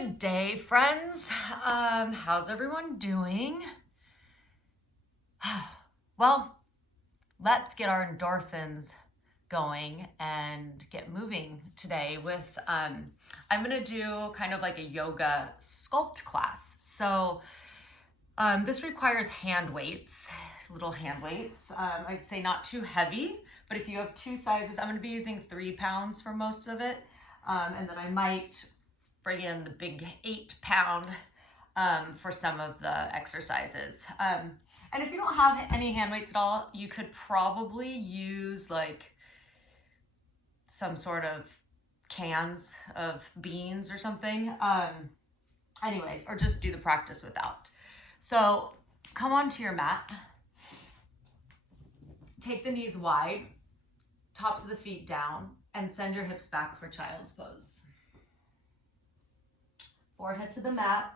Good day, friends. How's everyone doing? Well, let's get our endorphins going and get moving today with, I'm gonna do kind of like a yoga sculpt class. So this requires hand weights, little hand weights. I'd say not too heavy, but if you have two sizes, I'm gonna be using 3 pounds for most of it. And then I might bring in the big 8-pound for some of the exercises. And if you don't have any hand weights at all, you could probably use like some sort of cans of beans or something. Anyways, or just do the practice without. So come onto your mat, take the knees wide, tops of the feet down, and send your hips back for child's pose. Forehead to the mat,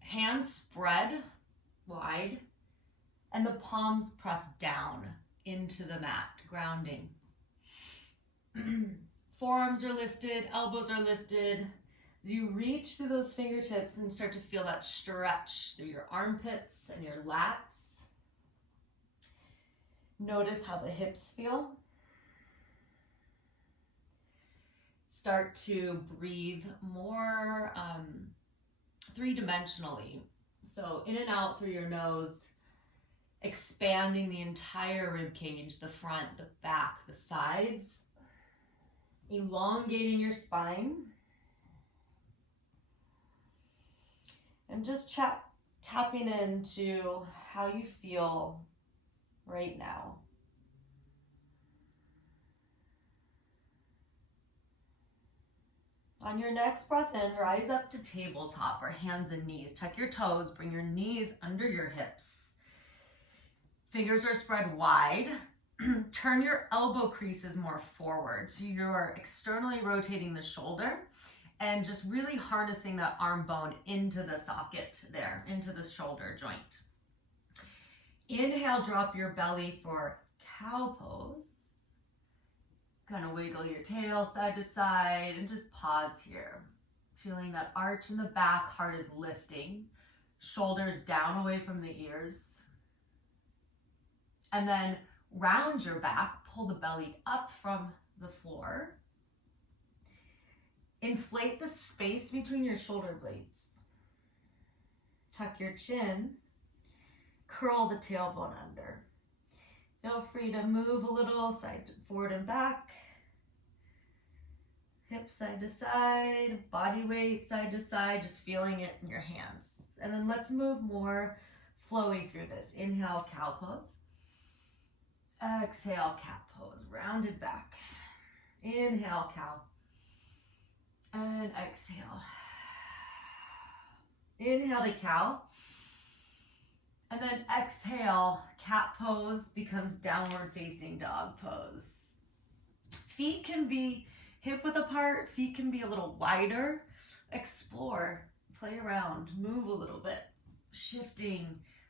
hands spread wide, and the palms press down into the mat, grounding. Forearms are lifted, elbows are lifted. As you reach through those fingertips and start to feel that stretch through your armpits and your lats. Notice how the hips feel. Start to breathe more three-dimensionally. So in and out through your nose, expanding the entire rib cage, the front, the back, the sides, elongating your spine. And just tapping into how you feel right now. On your next breath in, rise up to tabletop or hands and knees. Tuck your toes, bring your knees under your hips. Fingers are spread wide. Turn your elbow creases more forward. So you're externally rotating the shoulder and just really harnessing that arm bone into the socket there, into the shoulder joint. Inhale, drop your belly for cow pose. Kind of wiggle your tail side to side and just pause here. Feeling that arch in the back, heart is lifting, shoulders down away from the ears. And then round your back, pull the belly up from the floor. Inflate the space between your shoulder blades. Tuck your chin, curl the tailbone under. Feel free to move a little forward and back. Hips side to side, body weight side to side, just feeling it in your hands. And then let's move more flowy through this. Inhale, cow pose. Exhale, cat pose, rounded back. Inhale, cow. And exhale. Inhale to cow. And then exhale, cat pose becomes downward facing dog pose. Feet can be hip width apart, feet can be a little wider. Explore, play around, move a little bit, shifting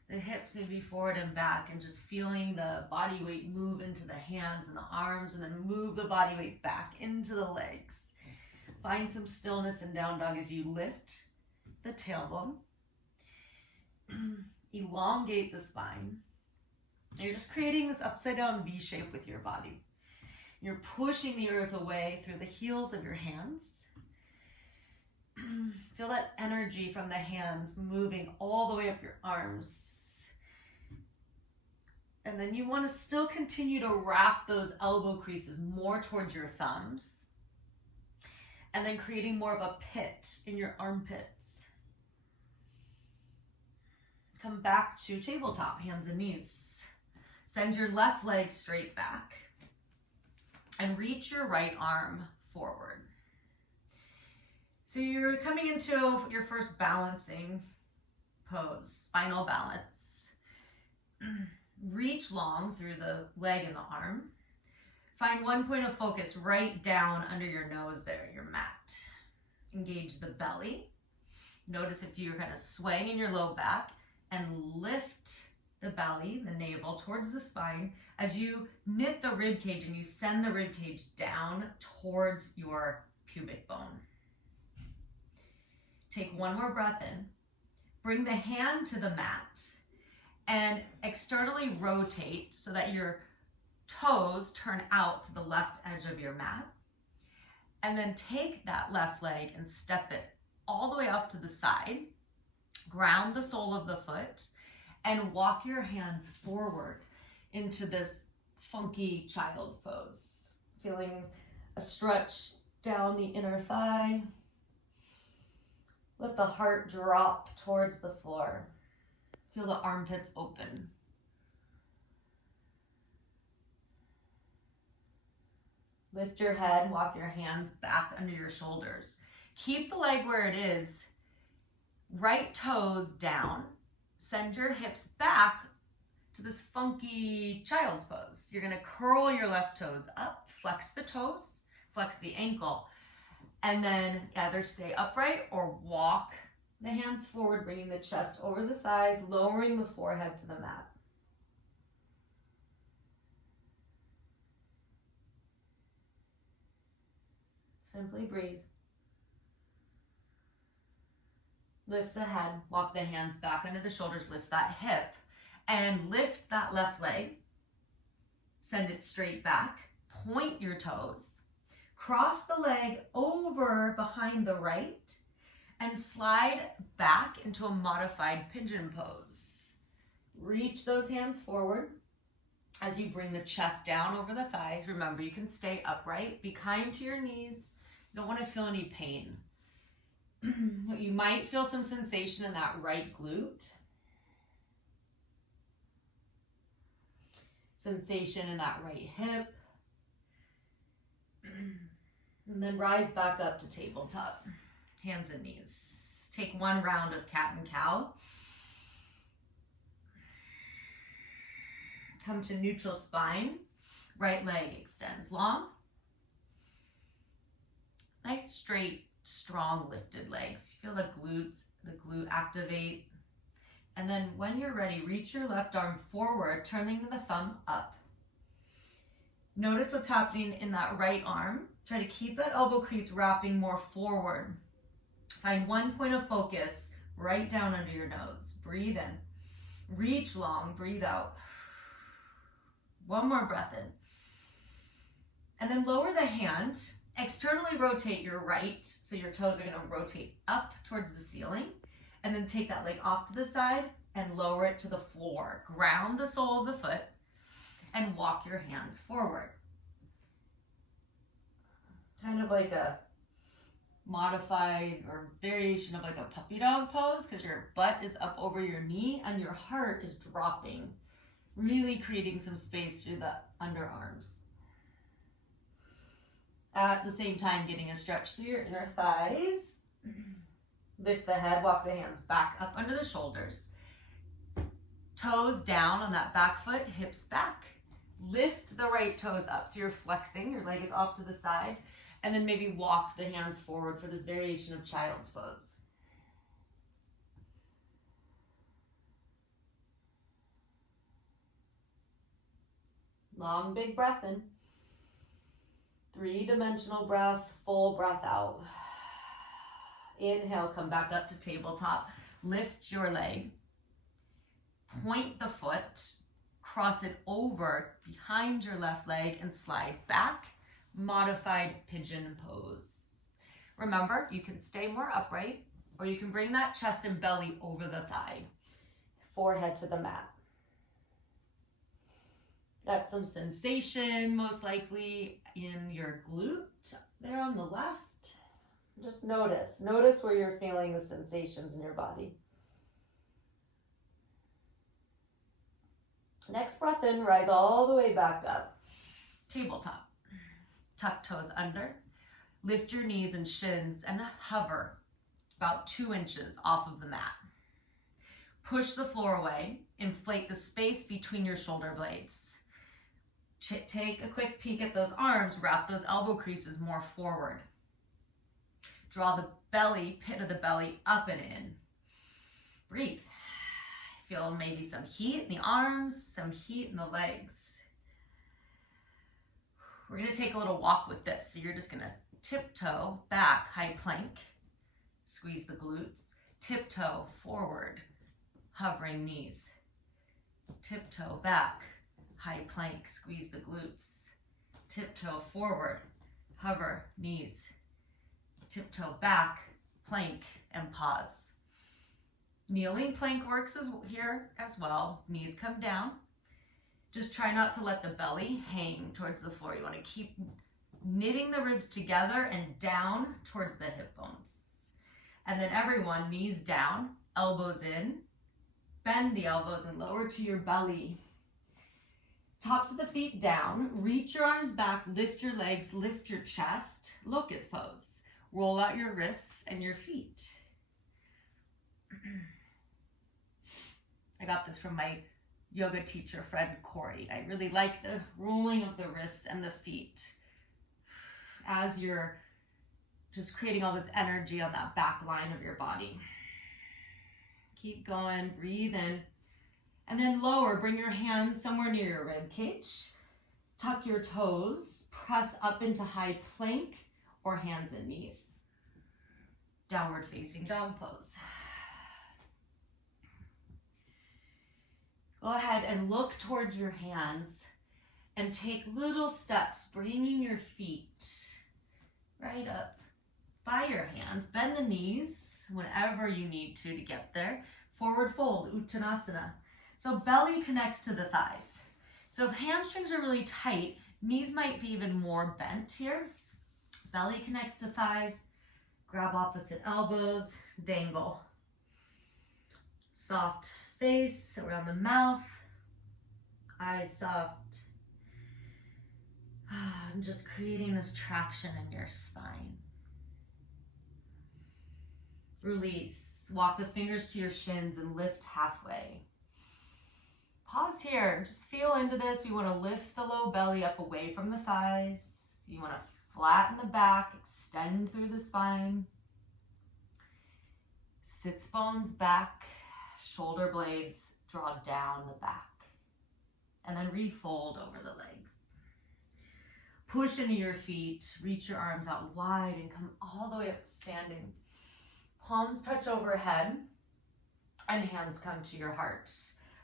the hips maybe forward and back and just feeling the body weight move into the hands and the arms, and then move the body weight back into the legs. Find some stillness in down dog as you lift the tailbone. Elongate the spine. You're just creating this upside down V shape with your body. You're pushing the earth away through the heels of your hands. Feel that energy from the hands moving all the way up your arms. And then you want to still continue to wrap those elbow creases more towards your thumbs. And then creating more of a pit in your armpits. Come back to tabletop, hands and knees. Send your left leg straight back and reach your right arm forward. So you're coming into your first balancing pose, spinal balance. Reach long through the leg and the arm. Find one point of focus right down under your nose there, your mat. Engage the belly. Notice if you're kind of swaying in your low back, and lift the belly, the navel, towards the spine as you knit the rib cage and you send the rib cage down towards your pubic bone. Take one more breath in. Bring the hand to the mat and externally rotate so that your toes turn out to the left edge of your mat. And then take that left leg and step it all the way off to the side. Ground the sole of the foot and walk your hands forward into this funky child's pose. Feeling a stretch down the inner thigh. Let the heart drop towards the floor. Feel the armpits open. Lift your head, walk your hands back under your shoulders. Keep the leg where it is. Right toes down. Send your hips back to this funky child's pose. You're gonna curl your left toes up, flex the toes, flex the ankle, and then either stay upright or walk the hands forward, bringing the chest over the thighs, lowering the forehead to the mat. Simply breathe. Lift the head, walk the hands back under the shoulders, lift that hip, and lift that left leg. Send it straight back, point your toes, cross the leg over behind the right, and slide back into a modified pigeon pose. Reach those hands forward as you bring the chest down over the thighs. Remember, you can stay upright, be kind to your knees. You don't want to feel any pain. You might feel some sensation in that right glute. Sensation in that right hip. And then rise back up to tabletop. Hands and knees. Take one round of cat and cow. Come to neutral spine. Right leg extends long. Nice, straight, strong, lifted legs. Feel the glute activate. And then when you're ready, reach your left arm forward, turning the thumb up. Notice what's happening in that right arm. Try to keep that elbow crease wrapping more forward. Find one point of focus right down under your nose. Breathe in. Reach long, breathe out. One more breath in. And then lower the hand. Externally rotate your right, so your toes are going to rotate up towards the ceiling, and then take that leg off to the side and lower it to the floor. Ground the sole of the foot and walk your hands forward. Kind of like a modified or variation of like a puppy dog pose, because your butt is up over your knee and your heart is dropping, really creating some space through the underarms. At the same time, getting a stretch through your inner thighs. Lift the head, walk the hands back up under the shoulders. Toes down on that back foot, hips back. Lift the right toes up. So you're flexing, your leg is off to the side. And then maybe walk the hands forward for this variation of child's pose. Long, big breath in. 3-dimensional breath, full breath out. Inhale, come back up to tabletop. Lift your leg. Point the foot. Cross it over behind your left leg and slide back. Modified pigeon pose. Remember, you can stay more upright or you can bring that chest and belly over the thigh. Forehead to the mat. Got some sensation, most likely in your glute there on the left. Just notice where you're feeling the sensations in your body. Next breath in, rise all the way back up. Tabletop. Tuck toes under. Lift your knees and shins and hover about 2 inches off of the mat. Push the floor away. Inflate the space between your shoulder blades. Take a quick peek at those arms, wrap those elbow creases more forward. Draw the belly, pit of the belly up and in. Breathe. Feel maybe some heat in the arms, some heat in the legs. We're gonna take a little walk with this. So you're just gonna tiptoe back, high plank. Squeeze the glutes. Tiptoe forward, hovering knees. Tiptoe back, high plank, squeeze the glutes. Tiptoe forward, hover knees. Tiptoe back, plank, and pause. Kneeling plank works here as well. Knees come down. Just try not to let the belly hang towards the floor. You want to keep knitting the ribs together and down towards the hip bones. And then everyone, knees down, elbows in. Bend the elbows and lower to your belly. Tops of the feet down. Reach your arms back, lift your legs, lift your chest. Locust pose. Roll out your wrists and your feet. I got this from my yoga teacher friend Corey. I really like the rolling of the wrists and the feet as you're just creating all this energy on that back line of your body. Keep going, breathe in, and then lower. Bring your hands somewhere near your rib cage. Tuck your toes, press up into high plank or hands and knees. Downward facing dog pose. Go ahead and look towards your hands and take little steps, bringing your feet right up by your hands. Bend the knees whenever you need to get there. Forward fold, Uttanasana. So belly connects to the thighs. So if hamstrings are really tight, knees might be even more bent here. Belly connects to thighs. Grab opposite elbows, dangle. Soft face around the mouth, eyes soft. I'm just creating this traction in your spine. Release. Walk the fingers to your shins and lift halfway. Pause here. Just feel into this. We want to lift the low belly up away from the thighs. You want to flatten the back, extend through the spine. Sits bones back, shoulder blades draw down the back. And then refold over the legs. Push into your feet, reach your arms out wide and come all the way up to standing. Palms touch overhead and hands come to your heart.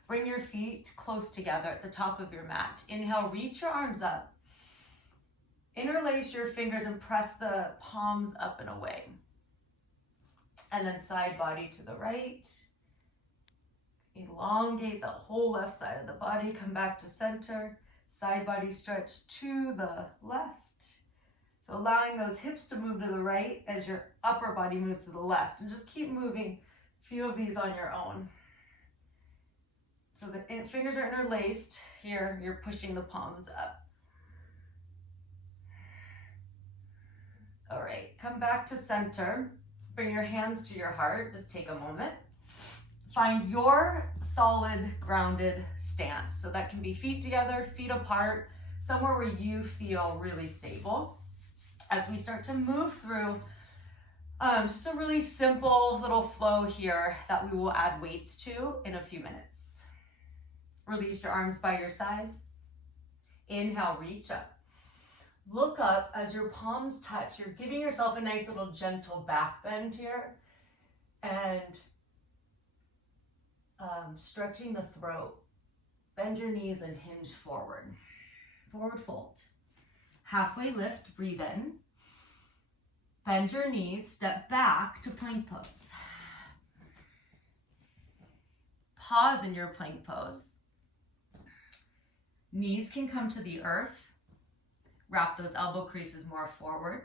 Bring your feet close together at the top of your mat. Inhale, reach your arms up. Interlace your fingers and press the palms up and away. And then side body to the right. Elongate the whole left side of the body. Come back to center. Side body stretch to the left. So allowing those hips to move to the right as your upper body moves to the left. And just keep moving a few of these on your own. So the fingers are interlaced. Here, you're pushing the palms up. All right, come back to center. Bring your hands to your heart. Just take a moment. Find your solid, grounded stance. So that can be feet together, feet apart, somewhere where you feel really stable. As we start to move through just a really simple little flow here that we will add weights to in a few minutes. Release your arms by your sides. Inhale, reach up. Look up as your palms touch. You're giving yourself a nice little gentle back bend here. And stretching the throat. Bend your knees and hinge forward. Forward fold. Halfway lift, breathe in. Bend your knees, step back to plank pose. Pause in your plank pose. Knees can come to the earth. Wrap those elbow creases more forward.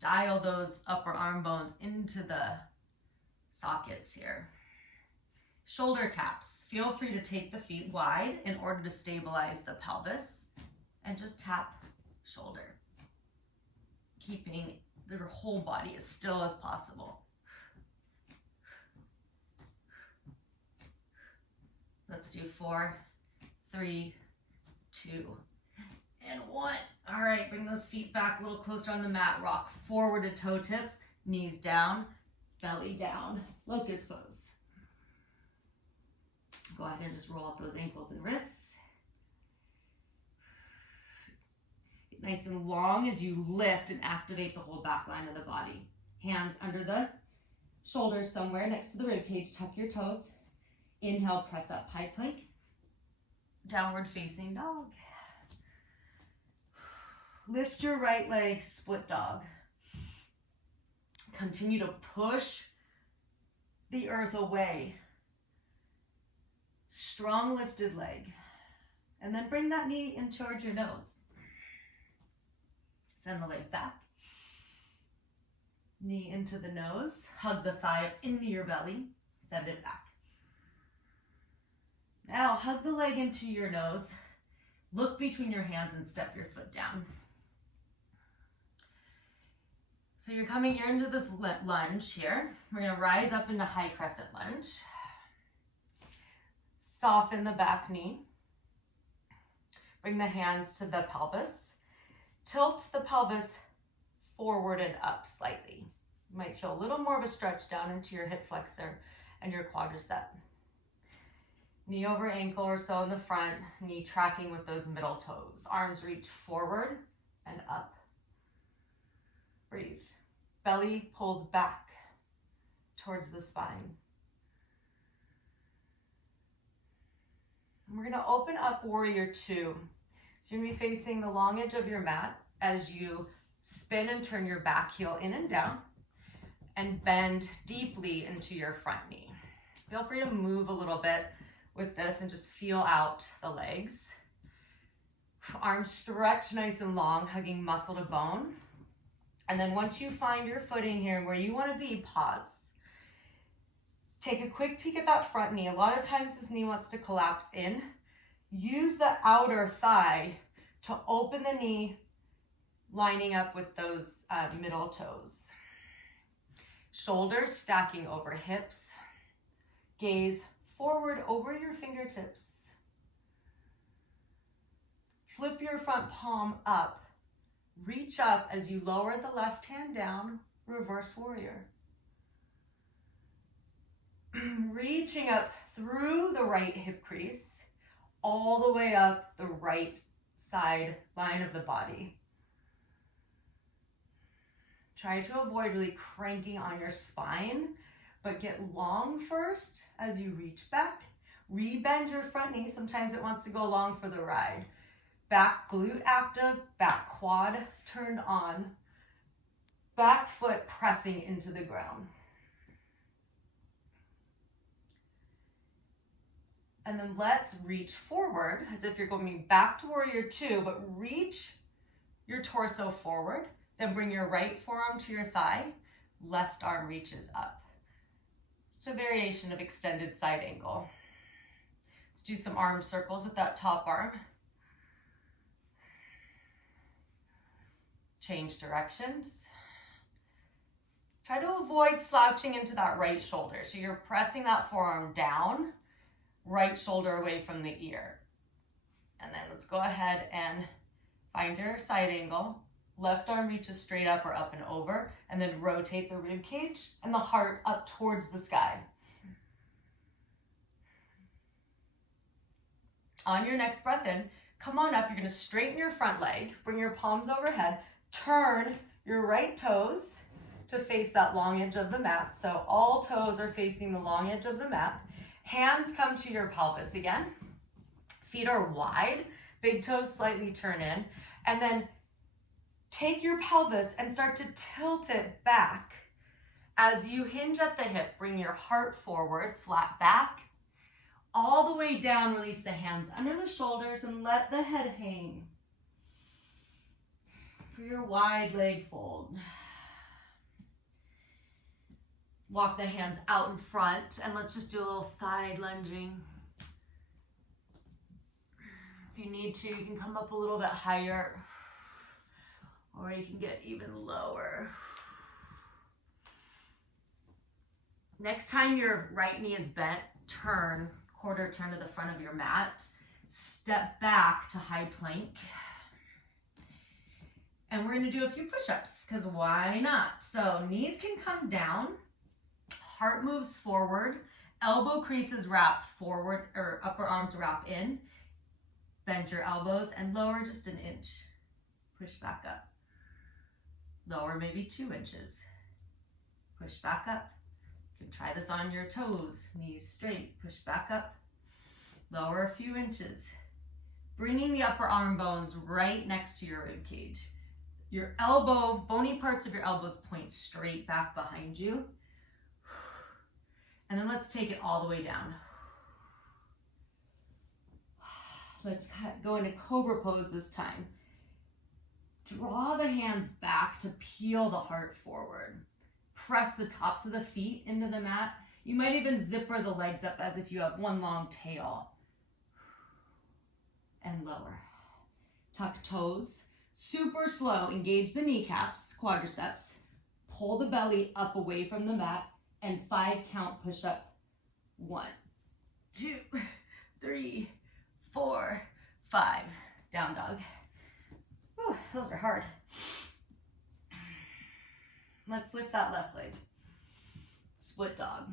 Dial those upper arm bones into the sockets here. Shoulder taps. Feel free to take the feet wide in order to stabilize the pelvis. And just tap shoulder. Keeping your whole body as still as possible. Let's do 4, 3, 2, and 1. All right, bring those feet back a little closer on the mat. Rock forward to toe tips, knees down, belly down. Locust pose. Go ahead and just roll up those ankles and wrists. Get nice and long as you lift and activate the whole back line of the body. Hands under the Shoulders somewhere next to the rib cage, tuck your toes. Inhale, press up, high plank. Downward facing dog. Lift your right leg, split dog. Continue to push the earth away. Strong lifted leg. And then bring that knee in towards your nose. Send the leg back. Knee into the nose. Hug the thigh up into your belly. Send it back. Now hug the leg into your nose. Look between your hands and step your foot down. So you're into this lunge here. We're going to rise up into high crescent lunge. Soften the back knee. Bring the hands to the pelvis. Tilt the pelvis forward and up slightly. You might feel a little more of a stretch down into your hip flexor and your quadricep. Knee over ankle or so in the front, knee tracking with those middle toes. Arms reach forward and up. Breathe. Belly pulls back towards the spine. And we're going to open up warrior two. So you're going to be facing the long edge of your mat as you spin and turn your back heel in and down and bend deeply into your front knee. Feel free to move a little bit with this and just feel out the legs. Arms stretch nice and long, hugging muscle to bone. And then once you find your footing here where you want to be, pause. Take a quick peek at that front knee. A lot of times this knee wants to collapse in. Use the outer thigh to open the knee, lining up with those middle toes. Shoulders stacking over hips. Gaze forward over your fingertips. Flip your front palm up. Reach up as you lower the left hand down, reverse warrior. Reaching up through the right hip crease, all the way up the right side line of the body. Try to avoid really cranking on your spine, but get long first as you reach back. Rebend your front knee. Sometimes it wants to go long for the ride. Back glute active, back quad turned on, back foot pressing into the ground. And then let's reach forward as if you're going back to warrior two, but reach your torso forward. Then bring your right forearm to your thigh, left arm reaches up. It's a variation of extended side angle. Let's do some arm circles with that top arm. Change directions. Try to avoid slouching into that right shoulder. So you're pressing that forearm down, right shoulder away from the ear. And then let's go ahead and find your side angle. Left arm reaches straight up or up and over, and then rotate the rib cage and the heart up towards the sky. On your next breath in, come on up. You're going to straighten your front leg, bring your palms overhead, turn your right toes to face that long edge of the mat. So all toes are facing the long edge of the mat. Hands come to your pelvis again. Feet are wide, big toes slightly turn in, and then take your pelvis and start to tilt it back. As you hinge at the hip, bring your heart forward, flat back, all the way down, release the hands under the shoulders and let the head hang. For your wide leg fold. Walk the hands out in front and let's just do a little side lunging. If you need to, you can come up a little bit higher or you can get even lower. Next time your right knee is bent, turn, quarter turn to the front of your mat. Step back to high plank. And we're gonna do a few push-ups, because why not? So knees can come down, heart moves forward, elbow creases wrap forward, or upper arms wrap in. Bend your elbows and lower just an inch. Push back up. Lower maybe 2 inches. Push back up. You can try this on your toes, knees straight, push back up, lower a few inches. Bringing the upper arm bones right next to your rib cage. Your elbow, bony parts of your elbows point straight back behind you. And then let's take it all the way down. Let's go into cobra pose this time. Draw the hands back to peel the heart forward. Press the tops of the feet into the mat. You might even zipper the legs up as if you have one long tail. And lower. Tuck toes. Super slow. Engage the kneecaps, quadriceps. Pull the belly up away from the mat and 5 count push up. 1, 2, 3, 4, 5. Down dog. Whew, those are hard. Let's lift that left leg. Split dog.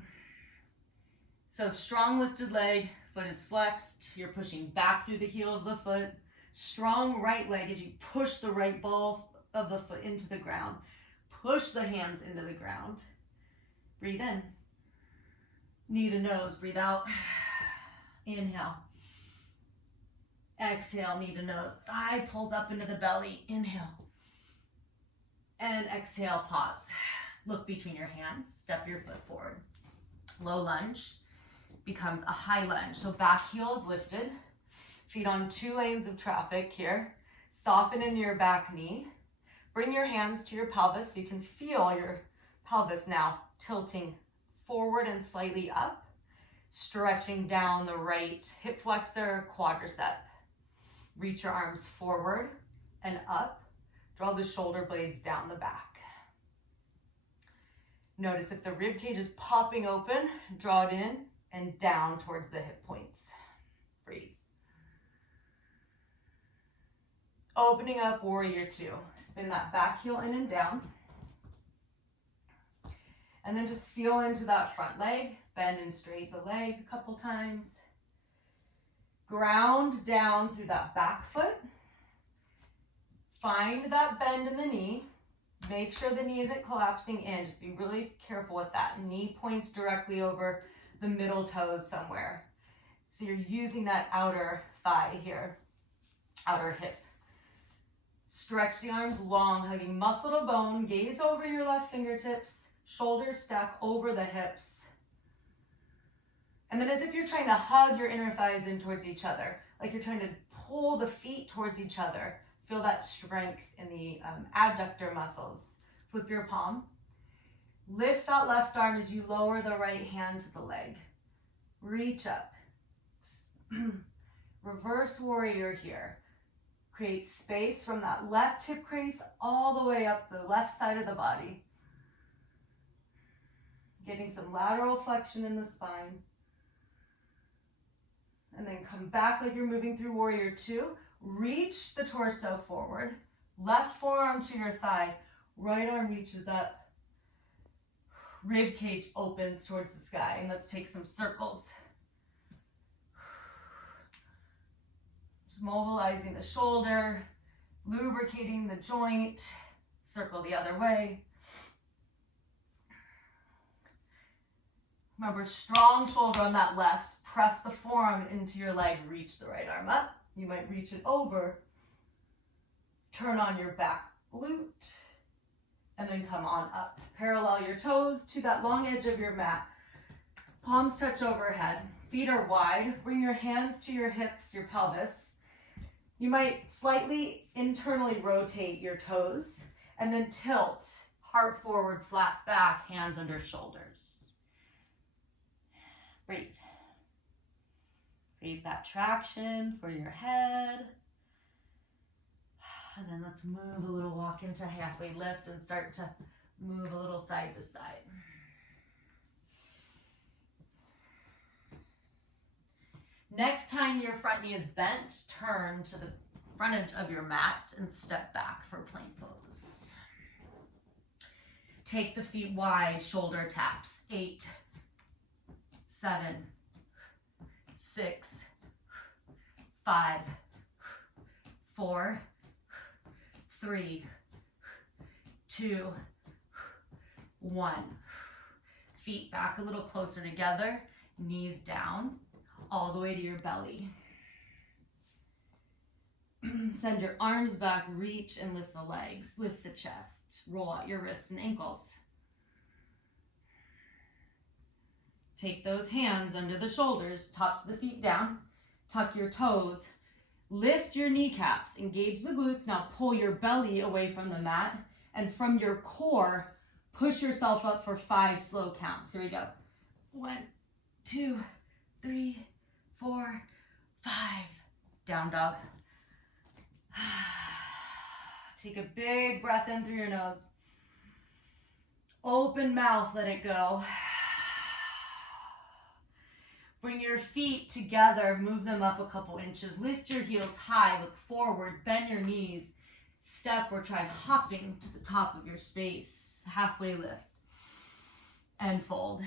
So strong lifted leg, foot is flexed. You're pushing back through the heel of the foot. Strong right leg as you push the right ball of the foot into the ground. Push the hands into the ground. Breathe in. Knee to nose, breathe out. Inhale. Exhale, knee to nose. Thigh pulls up into the belly. Inhale. And exhale, pause. Look between your hands. Step your foot forward. Low lunge becomes a high lunge. So back heel is lifted. Feet on 2 lanes of traffic here. Soften into your back knee. Bring your hands to your pelvis so you can feel your pelvis now tilting forward and slightly up. Stretching down the right hip flexor, quadricep. Reach your arms forward and up. Draw the shoulder blades down the back. Notice if the rib cage is popping open, draw it in and down towards the hip points. Breathe. Opening up, warrior 2. Spin that back heel in and down. And then just feel into that front leg. Bend and straighten the leg a couple times. Ground down through that back foot. Find that bend in the knee. Make sure the knee isn't collapsing in. Just be really careful with that. Knee points directly over the middle toes somewhere. So you're using that outer thigh here, outer hip. Stretch the arms long, hugging muscle to bone. Gaze over your left fingertips. Shoulders stack over the hips. And then as if you're trying to hug your inner thighs in towards each other, like you're trying to pull the feet towards each other. Feel that strength in the adductor muscles. Flip your palm. Lift that left arm as you lower the right hand to the leg. Reach up. Reverse warrior here. Create space from that left hip crease all the way up the left side of the body. Getting some lateral flexion in the spine. And then come back like you're moving through warrior 2. Reach the torso forward. Left forearm to your thigh. Right arm reaches up. Rib cage opens towards the sky. And let's take some circles. Just mobilizing the shoulder, lubricating the joint. Circle the other way. Remember, strong shoulder on that left. Press the forearm into your leg. Reach the right arm up. You might reach it over. Turn on your back glute. And then come on up. Parallel your toes to that long edge of your mat. Palms touch overhead. Feet are wide. Bring your hands to your hips, your pelvis. You might slightly internally rotate your toes. And then tilt. Heart forward, flat back, hands under shoulders. Breathe. Create that traction for your head. And then let's move a little, walk into halfway lift and start to move a little side to side. Next time your front knee is bent, turn to the front edge of your mat and step back for plank pose. Take the feet wide, shoulder taps. 8, 7, 6, 5, 4, 3, 2, 1. Feet back a little closer together, knees down, all the way to your belly. Send your arms back, reach and lift the legs, lift the chest, roll out your wrists and ankles. Take those hands under the shoulders, tops of the feet down, tuck your toes, lift your kneecaps, engage the glutes. Now pull your belly away from the mat, and from your core, push yourself up for 5 slow counts. Here we go. 1, 2, 3, 4, 5. Down dog. Take a big breath in through your nose. Open mouth, let it go. Bring your feet together, move them up a couple inches. Lift your heels high, look forward, bend your knees. Step or try hopping to the top of your space. Halfway lift and fold.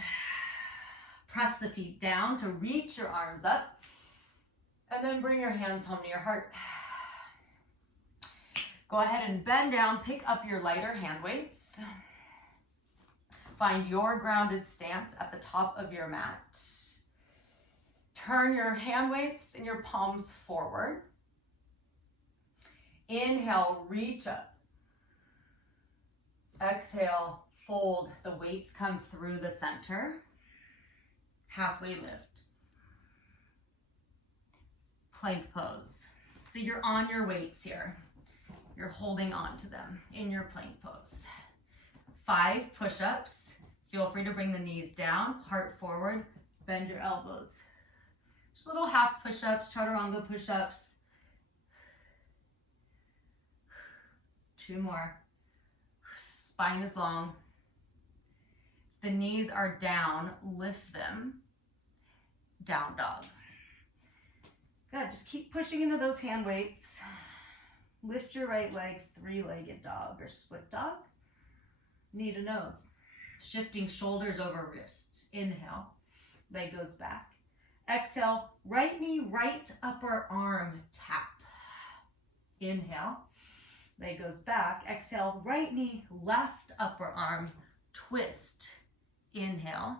Press the feet down to reach your arms up, and then bring your hands home to your heart. Go ahead and bend down, pick up your lighter hand weights. Find your grounded stance at the top of your mat. Turn your hand weights and your palms forward. Inhale, reach up. Exhale, fold. The weights come through the center. Halfway lift. Plank pose. So you're on your weights here. You're holding on to them in your plank pose. 5 push-ups. Feel free to bring the knees down, heart forward, bend your elbows. Just little half push-ups, chaturanga push-ups. 2 more. Spine is long. The knees are down, lift them. Down dog. Good, just keep pushing into those hand weights. Lift your right leg, 3-legged dog or split dog. Knee to nose. Shifting shoulders over wrist. Inhale, leg goes back. Exhale, right knee, right upper arm tap. Inhale, leg goes back. Exhale, right knee, left upper arm twist. Inhale.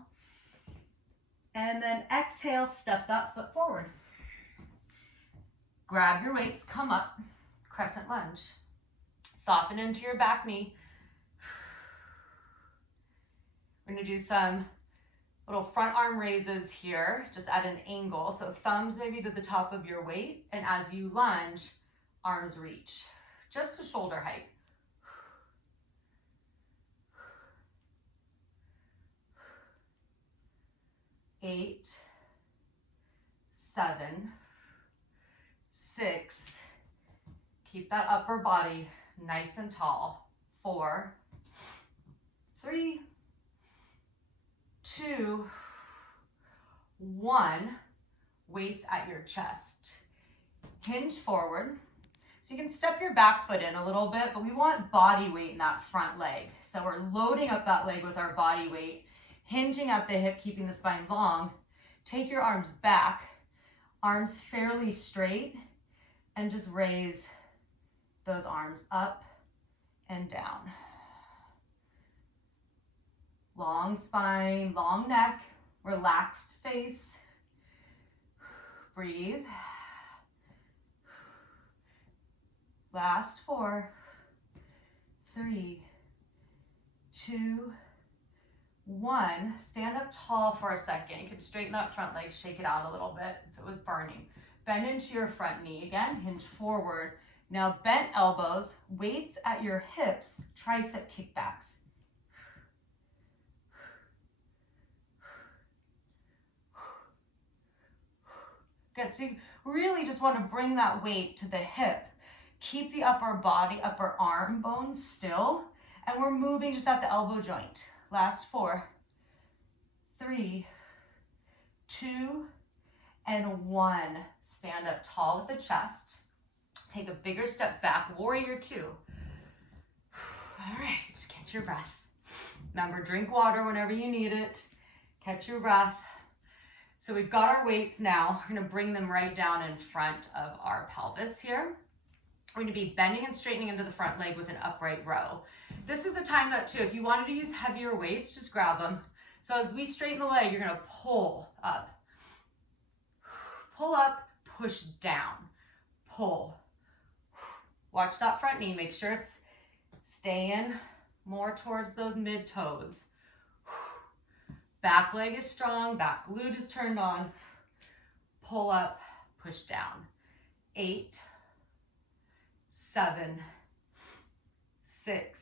And then exhale, step that foot forward. Grab your weights, come up, crescent lunge. Soften into your back knee. We're gonna do some little front arm raises here, just at an angle. So thumbs maybe to the top of your weight, and as you lunge, arms reach, just to shoulder height. 8, 7, 6. Keep that upper body nice and tall. 4, 3, 2, 1. Weights at your chest. Hinge forward. So you can step your back foot in a little bit, but we want body weight in that front leg. So we're loading up that leg with our body weight, hinging at the hip, keeping the spine long. Take your arms back, arms fairly straight, and just raise those arms up and down. Long spine, long neck, relaxed face. Breathe. Last 4, 3, 2, 1. Stand up tall for a second. You can straighten that front leg, shake it out a little bit if it was burning. Bend into your front knee again, hinge forward. Now bent elbows, weights at your hips, tricep kickbacks. Good, so you really just want to bring that weight to the hip. Keep the upper body, upper arm bones still, and we're moving just at the elbow joint. Last 4, 3, 2, and 1. Stand up tall with the chest. Take a bigger step back, warrior 2. All right, catch your breath. Remember, drink water whenever you need it. Catch your breath. So we've got our weights now. We're gonna bring them right down in front of our pelvis here. We're gonna be bending and straightening into the front leg with an upright row. This is the time that too, if you wanted to use heavier weights, just grab them. So as we straighten the leg, you're gonna pull up, push down, pull. Watch that front knee, make sure it's staying more towards those mid toes. Back leg is strong, back glute is turned on. Pull up, push down. 8, 7, 6,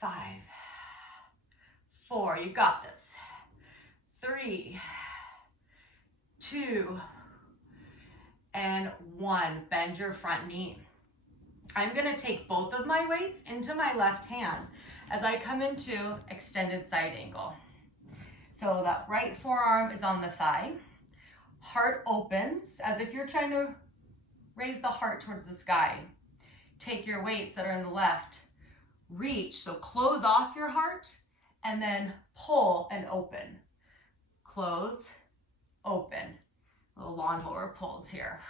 5, 4, you got this. 3, 2, and 1. Bend your front knee. I'm gonna take both of my weights into my left hand as I come into extended side angle. So that right forearm is on the thigh. Heart opens as if you're trying to raise the heart towards the sky. Take your weights that are in the left, reach, so close off your heart, and then pull and open. Close, open. Little lawnmower pulls here.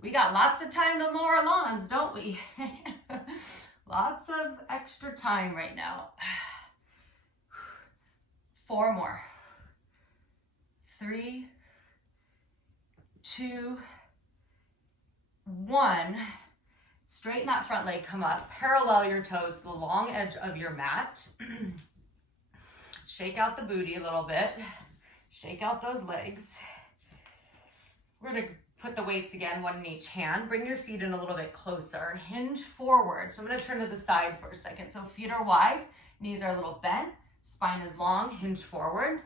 We got lots of time to mow our lawns, don't we? Lots of extra time right now. 4 more. 3, 2, 1. Straighten that front leg, come up. Parallel your toes to the long edge of your mat. Shake out the booty a little bit. Shake out those legs. We're gonna put the weights again, one in each hand. Bring your feet in a little bit closer. Hinge forward. So I'm gonna turn to the side for a second. So feet are wide, knees are a little bent, spine is long, hinge forward.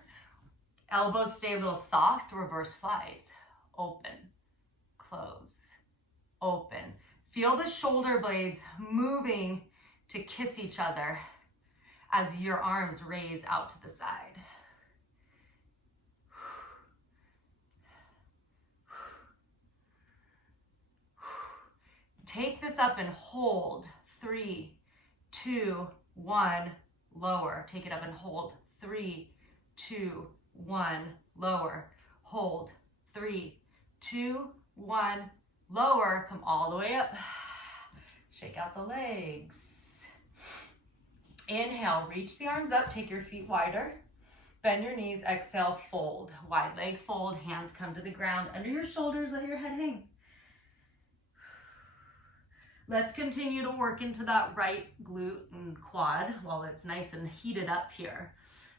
Elbows stay a little soft, reverse flies. Open, close, open. Feel the shoulder blades moving to kiss each other as your arms raise out to the side. Take this up and hold. 3, 2, 1, lower. Take it up and hold. 3, 2, 1, lower. Hold. 3, 2, 1, lower. Come all the way up. Shake out the legs. Inhale, reach the arms up. Take your feet wider. Bend your knees. Exhale, fold. Wide leg fold. Hands come to the ground. Under your shoulders, let your head hang. Let's continue to work into that right glute and quad while it's nice and heated up here.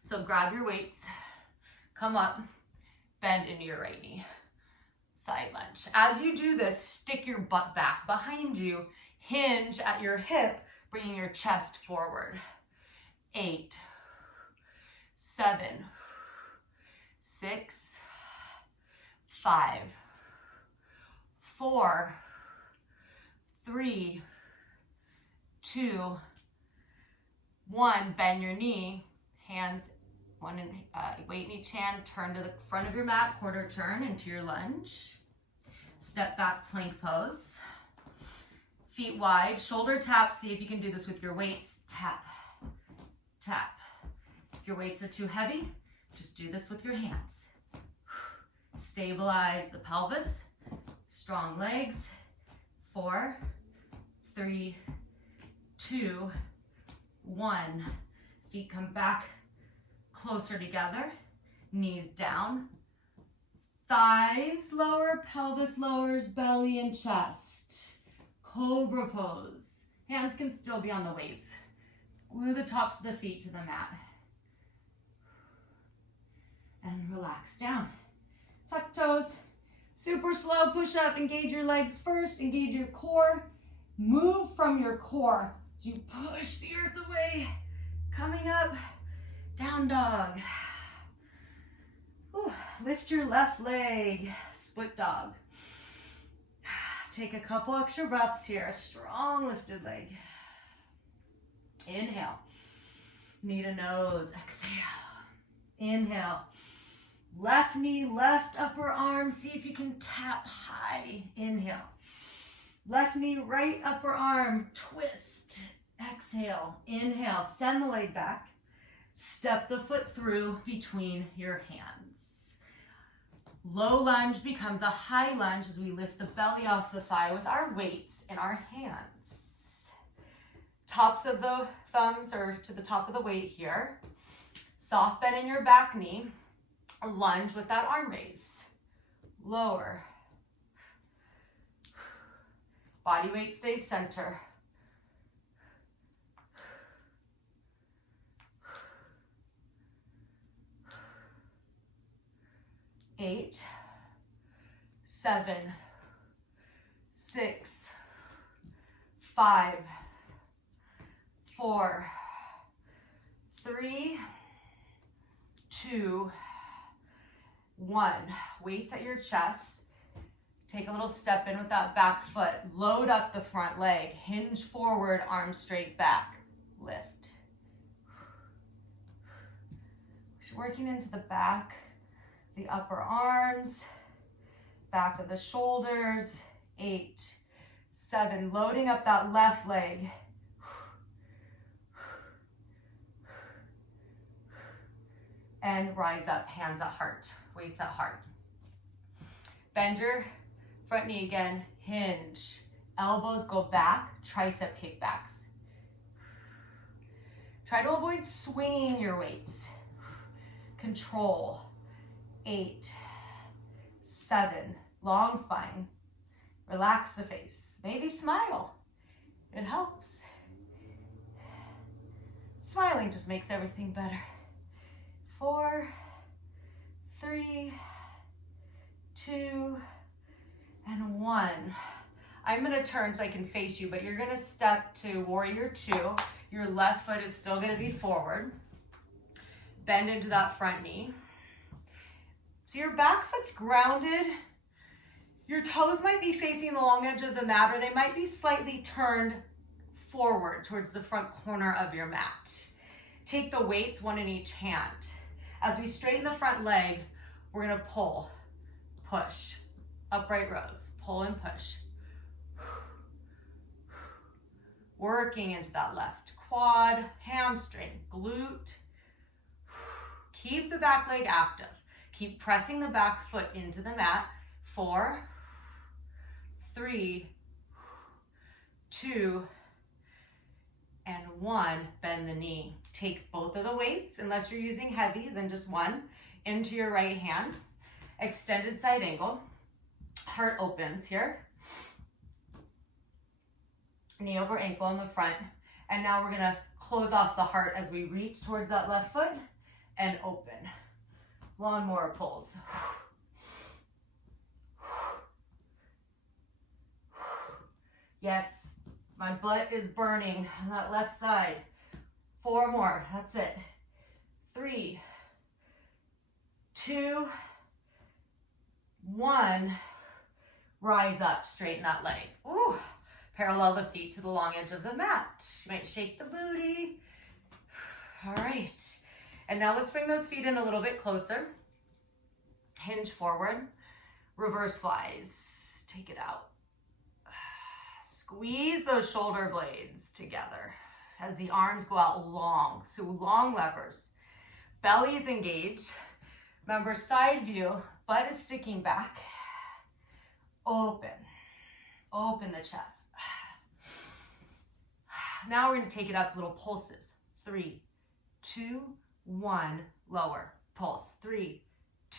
So grab your weights, come up, bend into your right knee, side lunge. As you do this, stick your butt back behind you, hinge at your hip, bringing your chest forward. 8, 7, 6, 5, 4, 3, 2, 1. Bend your knee, hands, weight in each hand, turn to the front of your mat, quarter turn into your lunge. Step back, plank pose. Feet wide, shoulder tap. See if you can do this with your weights. Tap, tap. If your weights are too heavy, just do this with your hands. Stabilize the pelvis, strong legs. 4, 3, 2, 1. Feet come back closer together. Knees down. Thighs lower, pelvis lowers, belly and chest. Cobra pose. Hands can still be on the weights. Glue the tops of the feet to the mat. And relax down. Tuck toes. Super slow push up, engage your legs first, engage your core. Move from your core as you push the earth away. Coming up, down dog. Ooh, lift your left leg, split dog. Take a couple extra breaths here, a strong lifted leg. Inhale, knee to nose, exhale. Inhale. Left knee, left upper arm. See if you can tap high. Inhale. Left knee, right upper arm. Twist. Exhale. Inhale. Send the leg back. Step the foot through between your hands. Low lunge becomes a high lunge as we lift the belly off the thigh with our weights in our hands. tops of the thumbs or to the top of the weight here. Soft bend in your back knee. Lunge with that arm raise. Lower. Body weight stays center. Eight, 7, 6, 5, 4, 3, 2, 1. Weights at your chest. Take a little step in with that back foot. Load up the front leg. Hinge forward, arms straight back. Lift. Working into the back, the upper arms, back of the shoulders. 8, 7, loading up that left leg. And rise up, hands at heart, weights at heart. Bend your front knee again, hinge. Elbows go back, tricep kickbacks. Try to avoid swinging your weights. Control. 8, 7, long spine. Relax the face. Maybe smile. It helps. Smiling just makes everything better. 4, 3, 2, and 1. I'm going to turn so I can face you, but you're going to step to warrior 2. Your left foot is still going to be forward. Bend into that front knee. So your back foot's grounded. Your toes might be facing the long edge of the mat, or they might be slightly turned forward towards the front corner of your mat. Take the weights, one in each hand. As we straighten the front leg, we're gonna pull, push, upright rows, pull and push. Working into that left quad, hamstring, glute. Keep the back leg active. Keep pressing the back foot into the mat. 4, 3, 2, and 1. Bend the knee. Take both of the weights, unless you're using heavy, then just one, into your right hand. Extended side angle. Heart opens here. Knee over ankle in the front. And now we're gonna close off the heart as we reach towards that left foot and open. Lawnmower pulls. Yes, my butt is burning on that left side. 4 more, that's it. 3, 2, 1. Rise up, straighten that leg. Ooh, parallel the feet to the long edge of the mat. You might shake the booty. All right, and now let's bring those feet in a little bit closer. Hinge forward, reverse flies. Take it out. Squeeze those shoulder blades together as the arms go out long. So long levers. Belly is engaged. Remember, side view, butt is sticking back. Open. Open the chest. Now we're going to take it up, little pulses. 3, 2, 1, lower. Pulse. 3,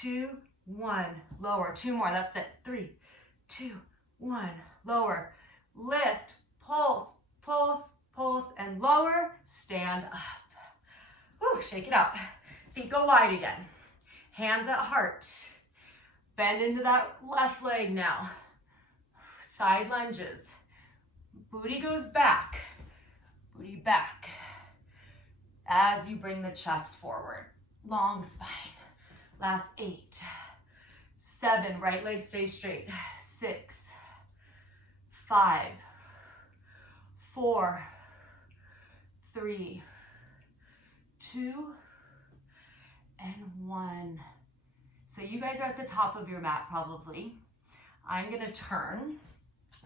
2, 1, lower. 2 more, that's it. 3, 2, 1, lower. Lift, pulse, pulse, pulse, and lower. Stand up. Whew, shake it out. Feet go wide again. Hands at heart. Bend into that left leg now. Side lunges. Booty goes back. Booty back. As you bring the chest forward. Long spine. Last 8, 7, right leg stays straight. 6, 5, 4, 3, 2, and 1. So you guys are at the top of your mat probably. I'm gonna turn.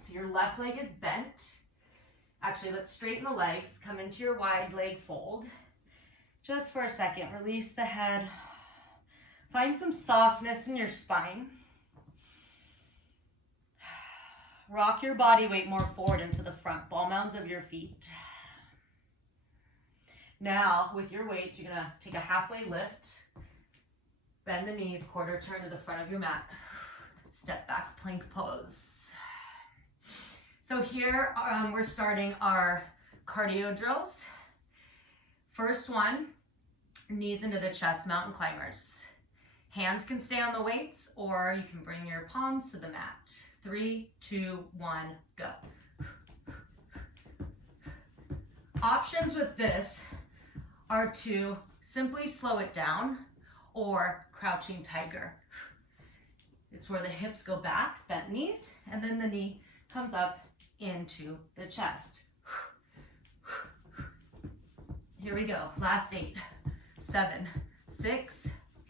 So your left leg is bent. Actually, let's straighten the legs. Come into your wide leg fold. Just for a second, release the head. Find some softness in your spine. Rock your body weight more forward into the front, ball mounds of your feet. Now, with your weights, you're gonna take a halfway lift, bend the knees, quarter turn to the front of your mat, step back, plank pose. So here, we're starting our cardio drills. First one, knees into the chest, mountain climbers. Hands can stay on the weights, or you can bring your palms to the mat. 3, 2, 1, go. Options with this are to simply slow it down or crouching tiger. It's where the hips go back, bent knees, and then the knee comes up into the chest. Here we go. Last 8, 7, 6,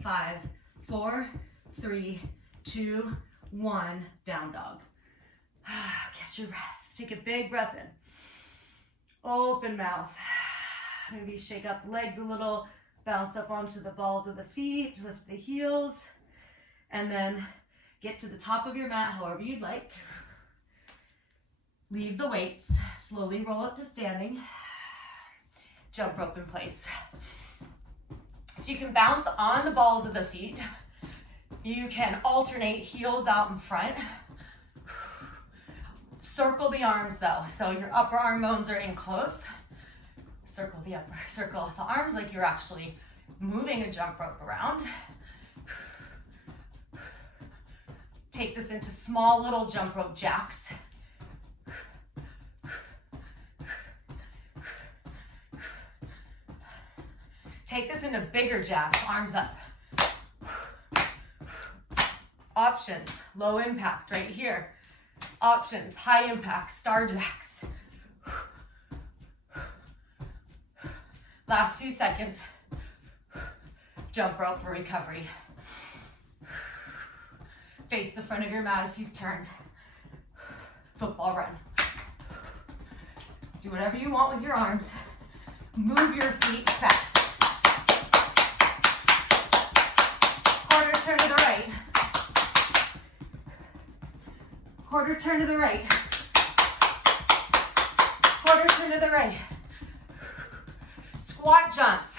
5, 4, 3, 2, 1. Down dog. Catch your breath. Take a big breath in. Open mouth. Maybe shake out the legs a little. Bounce up onto the balls of the feet. Lift the heels. And then get to the top of your mat however you'd like. Leave the weights. Slowly roll up to standing. Jump rope in place. So you can bounce on the balls of the feet. You can alternate heels out in front. Circle the arms though. So your upper arm bones are in close. Circle the arms like you're actually moving a jump rope around. Take this into small little jump rope jacks. Take this into bigger jacks, arms up. Options, low impact right here. Options, high impact, star jacks. Last few seconds. Jump rope for recovery. Face the front of your mat if you've turned. Football run. Do whatever you want with your arms. Move your feet fast. Quarter turn to the right. Quarter turn to the right. Quarter turn to the right. Squat jumps.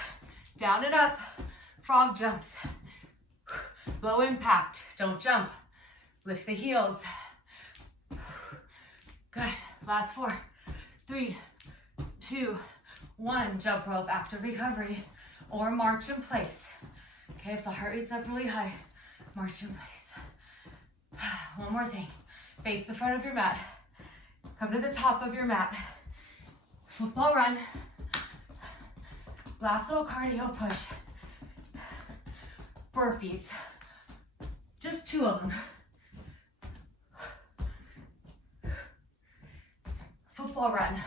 Down and up. Frog jumps. Low impact. Don't jump. Lift the heels. Good. Last 4, 3, 2, 1. Jump rope, active recovery. Or march in place. Okay, if the heart rate's up really high, march in place. One more thing. Face the front of your mat. Come to the top of your mat. Football run. Last little cardio push. Burpees. Just 2 of them. Football run.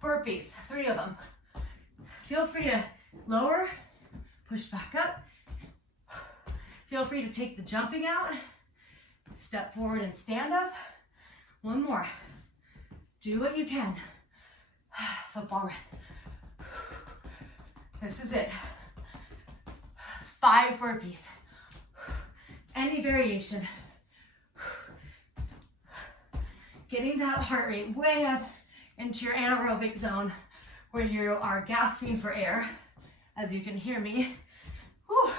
Burpees. 3 of them. Feel free to lower, push back up. Feel free to take the jumping out. Step forward and stand up. 1 more. Do what you can. Football run. This is it. 5 burpees. Any variation. Getting that heart rate way up into your anaerobic zone where you are gasping for air, as you can hear me. Whew.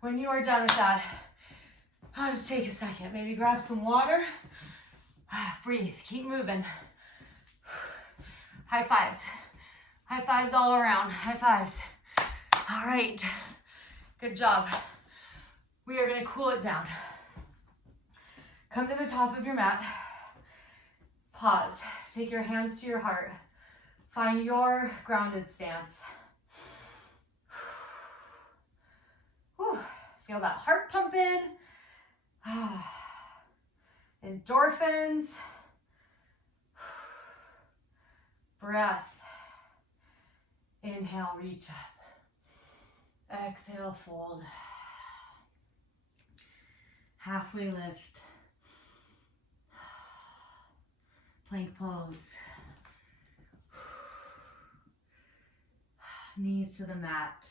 When you are done with that, I'll just take a second. Maybe grab some water. Breathe. Keep moving. High fives. High fives all around. High fives. All right. Good job. We are going to cool it down. Come to the top of your mat. Pause. Take your hands to your heart. Find your grounded stance. Whew. Feel that heart pumping. Endorphins. Breath. Inhale, reach up. Exhale, fold. Halfway lift. Plank pose. Knees to the mat.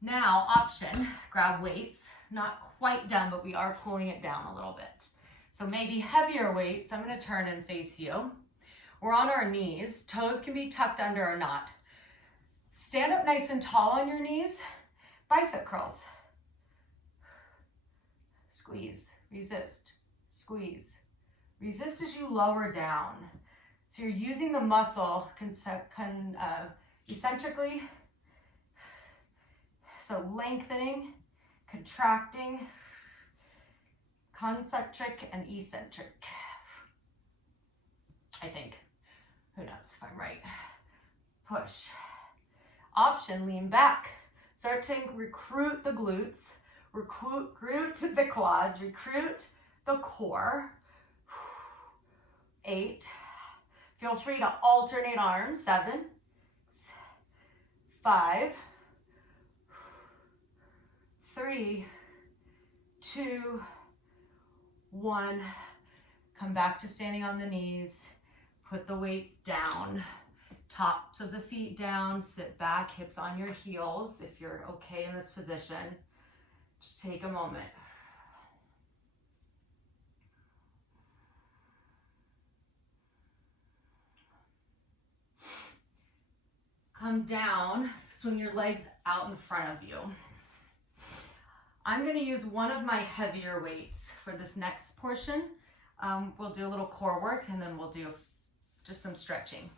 Now, option, grab weights. Not quite done, but we are cooling it down a little bit. So maybe heavier weights. I'm going to turn and face you. We're on our knees. Toes can be tucked under or not. Stand up nice and tall on your knees. Bicep curls. Squeeze, resist, squeeze. Resist as you lower down. So you're using the muscle eccentrically. So lengthening, contracting, concentric and eccentric. I think. Who knows if I'm right? Push. Option, lean back. Start to recruit the glutes, recruit the quads, recruit the core. 8. Feel free to alternate arms. 7, 5, 3, 2, 1. Come back to standing on the knees. Put the weights down. Tops of the feet down. Sit back, hips on your heels if you're okay in this position. Just take a moment. Come down, swing your legs out in front of you. I'm going to use one of my heavier weights for this next portion. We'll do a little core work and then we'll do just some stretching.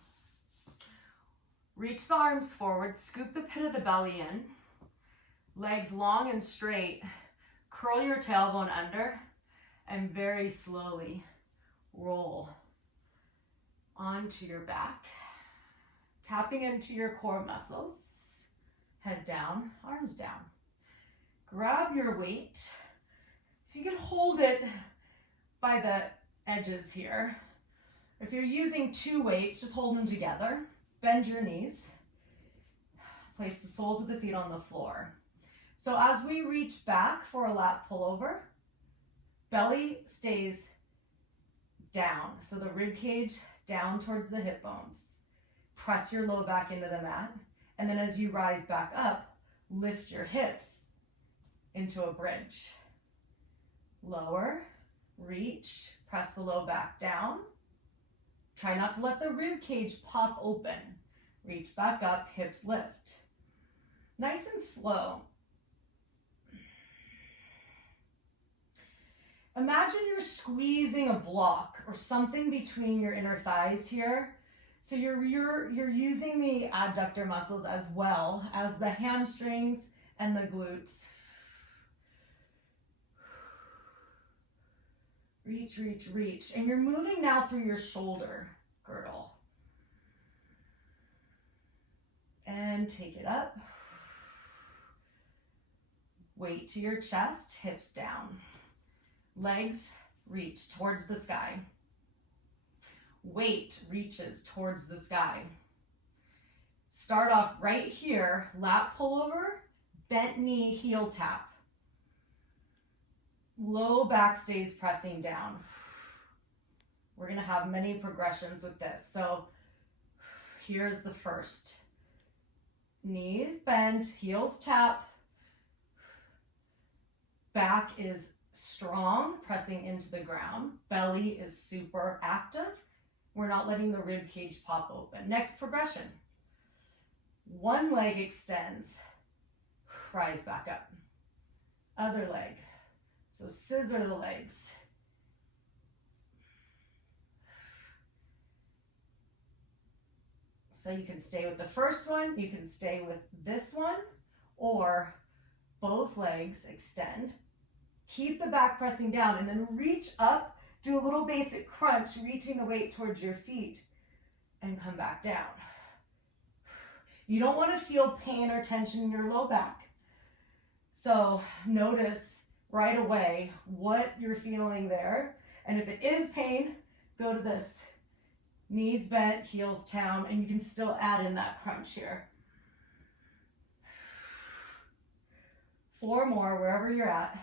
Reach the arms forward, scoop the pit of the belly in, legs long and straight, curl your tailbone under, and very slowly roll onto your back, tapping into your core muscles, head down, arms down. Grab your weight. If you can hold it by the edges here. If you're using 2 weights, just hold them together. Bend your knees. Place the soles of the feet on the floor. So as we reach back for a lat pullover, belly stays down. So the rib cage down towards the hip bones. Press your low back into the mat. And then as you rise back up, lift your hips into a bridge. Lower, reach, press the low back down. Try not to let the rib cage pop open. Reach back up, hips lift. Nice and slow. Imagine you're squeezing a block or something between your inner thighs here. So you're using the adductor muscles as well as the hamstrings and the glutes. Reach, reach, reach. And you're moving now through your shoulder girdle. And take it up. Weight to your chest, hips down. Legs reach towards the sky. Weight reaches towards the sky. Start off right here, lat pullover, bent knee, heel tap. Low back stays pressing down. We're going to have many progressions with this. So here's the first. Knees bend, heels tap. Back is strong, pressing into the ground. Belly is super active. We're not letting the rib cage pop open. Next progression. One leg extends. Rise back up. Other leg. So scissor the legs. So you can stay with the first one, you can stay with this one, or both legs extend. Keep the back pressing down and then reach up, do a little basic crunch, reaching the weight towards your feet and come back down. You don't want to feel pain or tension in your low back. So notice right away what you're feeling there. And if it is pain, go to this. Knees bent, heels down, and you can still add in that crunch here. 4 more, wherever you're at.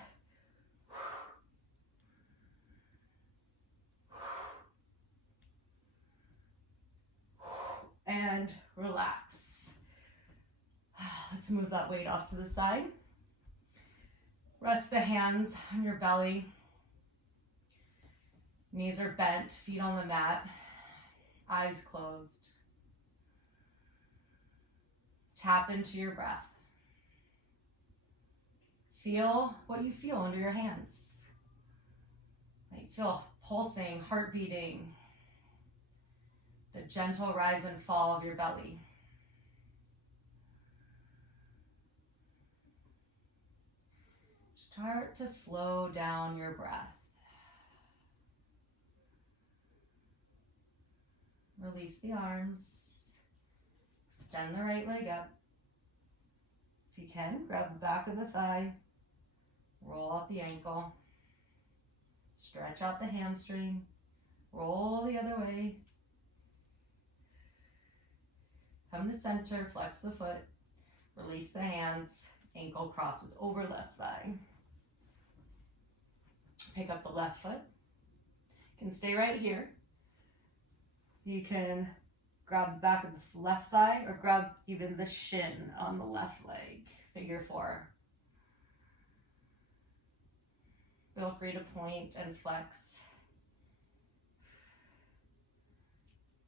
And relax. Let's move that weight off to the side. Rest the hands on your belly. Knees are bent, feet on the mat, eyes closed. Tap into your breath. Feel what you feel under your hands. Right? Feel pulsing, heart beating, the gentle rise and fall of your belly. Start to slow down your breath. Release the arms. Extend the right leg up. If you can, grab the back of the thigh. Roll out the ankle. Stretch out the hamstring. Roll the other way. Come to center, flex the foot. Release the hands. Ankle crosses over left thigh. Pick up the left foot. You can stay right here. You can grab the back of the left thigh or grab even the shin on the left leg. Figure 4. Feel free to point and flex.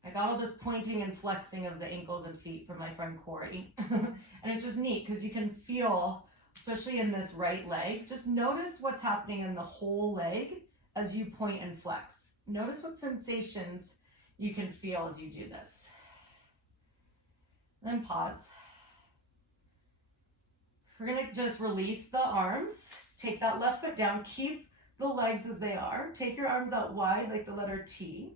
I got all this pointing and flexing of the ankles and feet from my friend Corey. And it's just neat because you can feel, especially in this right leg, just notice what's happening in the whole leg as you point and flex. Notice what sensations you can feel as you do this. Then pause. We're gonna just release the arms. Take that left foot down. Keep the legs as they are. Take your arms out wide like the letter T.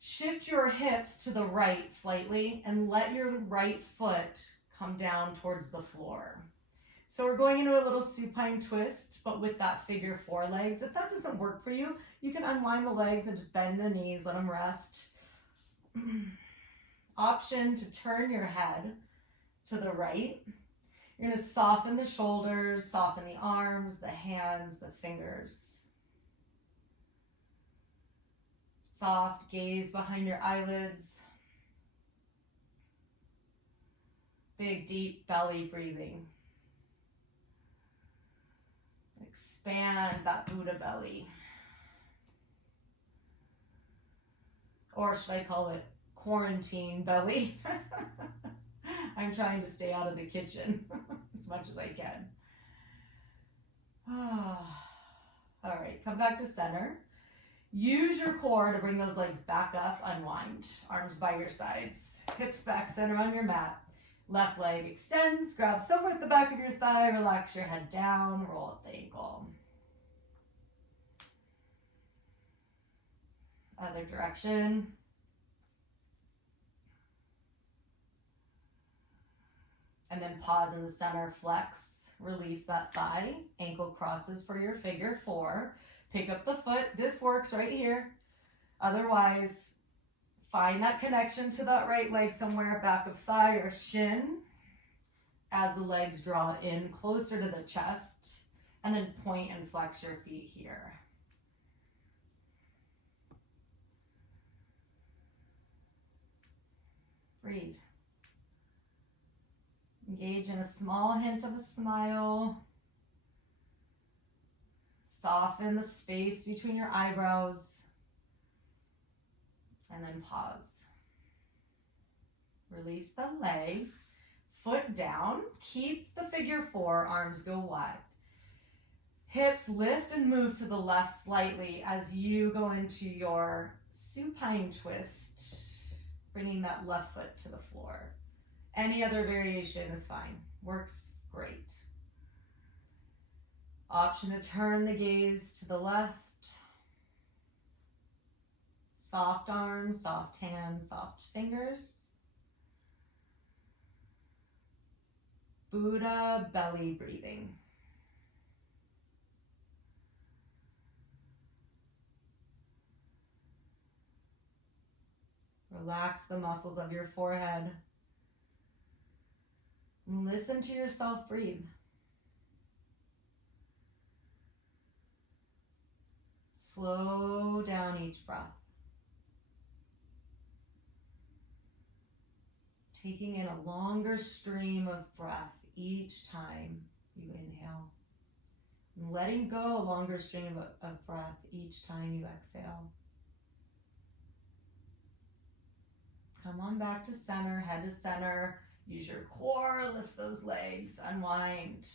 Shift your hips to the right slightly and let your right foot come down towards the floor. So we're going into a little supine twist, but with that figure 4 legs. If that doesn't work for you, you can unwind the legs and just bend the knees, let them rest. Option to turn your head to the right. You're going to soften the shoulders, soften the arms, the hands, the fingers. Soft gaze behind your eyelids. Big, deep belly breathing. Expand that Buddha belly. Or should I call it quarantine belly? I'm trying to stay out of the kitchen as much as I can. All right, come back to center. Use your core to bring those legs back up, unwind. Arms by your sides, hips back center on your mat. Left leg extends, grab somewhere at the back of your thigh, relax your head down, roll up the ankle. Other direction. And then pause in the center, flex, release that thigh, ankle crosses for your figure 4. Pick up the foot, this works right here. Otherwise, find that connection to that right leg somewhere, back of thigh or shin, as the legs draw in closer to the chest, and then point and flex your feet here. Breathe. Engage in a small hint of a smile. Soften the space between your eyebrows. And then pause. Release the legs. Foot down. Keep the figure 4. Arms go wide. Hips lift and move to the left slightly as you go into your supine twist, bringing that left foot to the floor. Any other variation is fine. Works great. Option to turn the gaze to the left. Soft arms, soft hands, soft fingers. Buddha belly breathing. Relax the muscles of your forehead. Listen to yourself breathe. Slow down each breath. Taking in a longer stream of breath each time you inhale. And letting go a longer stream of breath each time you exhale. Come on back to center, head to center. Use your core, lift those legs, unwind.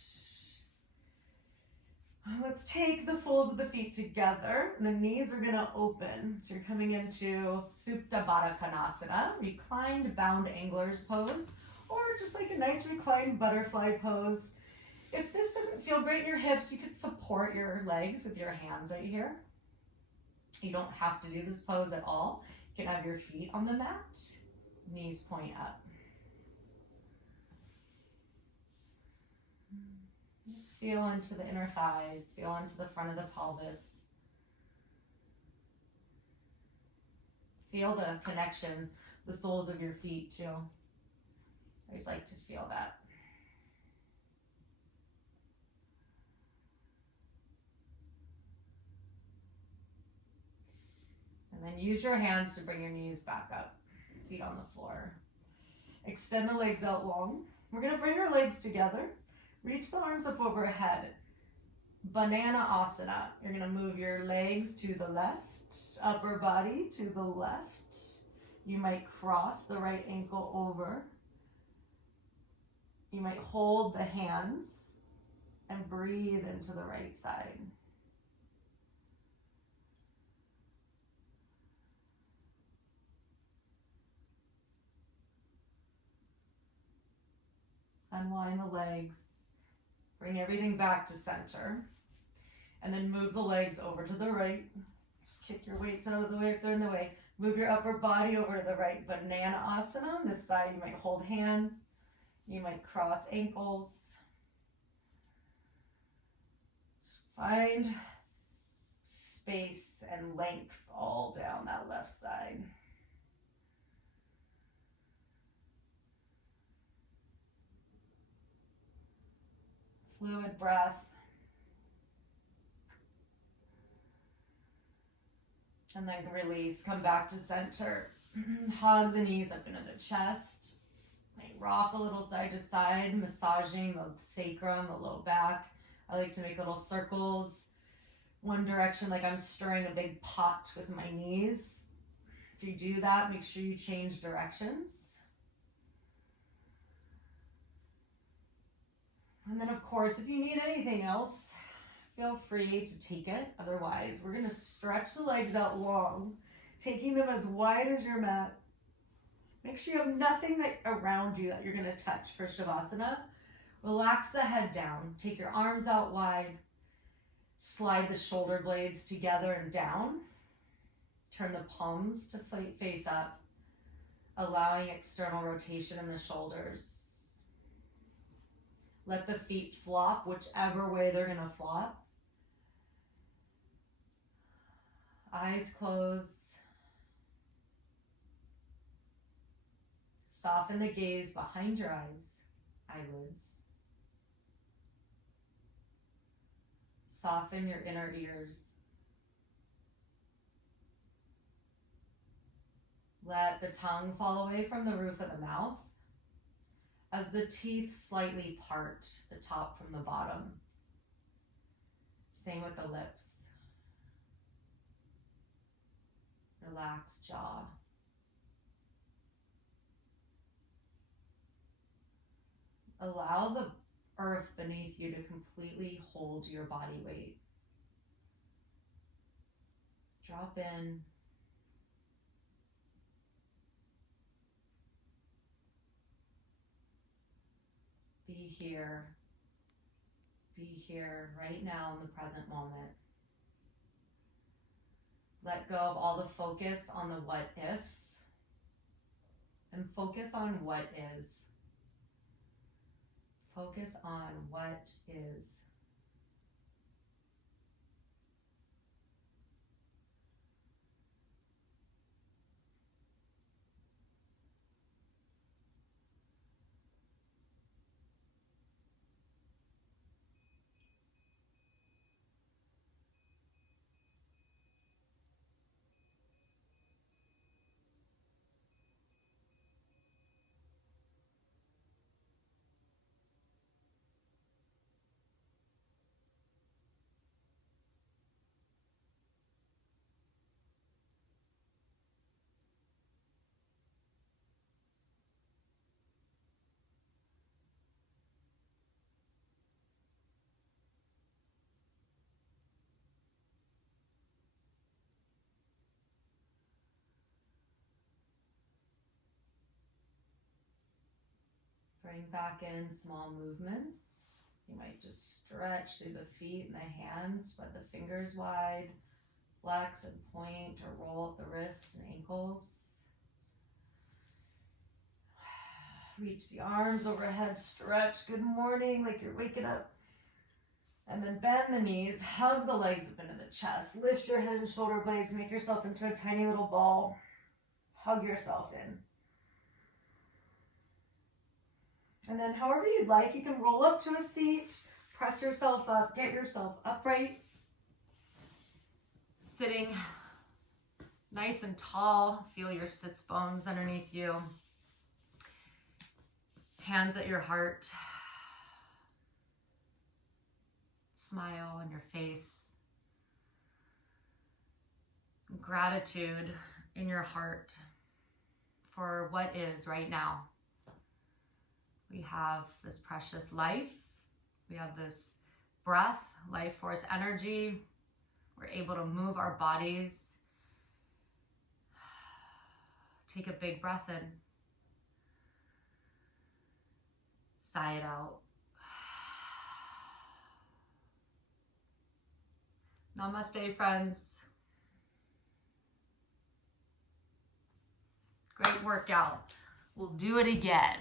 Let's take the soles of the feet together. The knees are gonna open. So you're coming into Supta Baddha Konasana, reclined bound angler's pose, or just like a nice reclined butterfly pose. If this doesn't feel great in your hips, you could support your legs with your hands right here. You don't have to do this pose at all. You can have your feet on the mat, knees point up. Just feel into the inner thighs, feel into the front of the pelvis. Feel the connection, the soles of your feet too. I always like to feel that. And then use your hands to bring your knees back up, feet on the floor. Extend the legs out long. We're gonna bring our legs together. Reach the arms up overhead. Banana asana. You're gonna move your legs to the left, upper body to the left. You might cross the right ankle over. You might hold the hands and breathe into the right side. Unwind the legs. Bring everything back to center. And then move the legs over to the right. Just kick your weights out of the way if they're in the way. Move your upper body over to the right. Banana asana. On this side, you might hold hands. You might cross ankles. Find space and length all down that left side. Fluid breath. And then release, come back to center. Hug the knees up into the chest. Might rock a little side to side, massaging the sacrum, the low back. I like to make little circles. One direction, like I'm stirring a big pot with my knees. If you do that, make sure you change directions. And then of course, if you need anything else, feel free to take it. Otherwise, we're gonna stretch the legs out long, taking them as wide as your mat. Make sure you have nothing around you that you're gonna touch for Shavasana. Relax the head down. Take your arms out wide. Slide the shoulder blades together and down. Turn the palms to face up, allowing external rotation in the shoulders. Let the feet flop whichever way they're gonna flop. Eyes closed. Soften the gaze behind your eyes, eyelids. Soften your inner ears. Let the tongue fall away from the roof of the mouth as the teeth slightly part the top from the bottom. Same with the lips. Relax jaw. Allow the earth beneath you to completely hold your body weight. Drop in. Be here. Be here right now in the present moment. Let go of all the focus on the what ifs and focus on what is. Focus on what is. Bring back in small movements. You might just stretch through the feet and the hands, spread the fingers wide, flex and point or roll up the wrists and ankles. Reach the arms overhead, stretch. Good morning, like you're waking up. And then bend the knees, hug the legs up into the chest. Lift your head and shoulder blades, make yourself into a tiny little ball. Hug yourself in. And then however you'd like, you can roll up to a seat, press yourself up, get yourself upright. Sitting nice and tall, feel your sits bones underneath you. Hands at your heart. Smile on your face. Gratitude in your heart for what is right now. We have this precious life. We have this breath, life force energy. We're able to move our bodies. Take a big breath in. Sigh it out. Namaste, friends. Great workout. We'll do it again.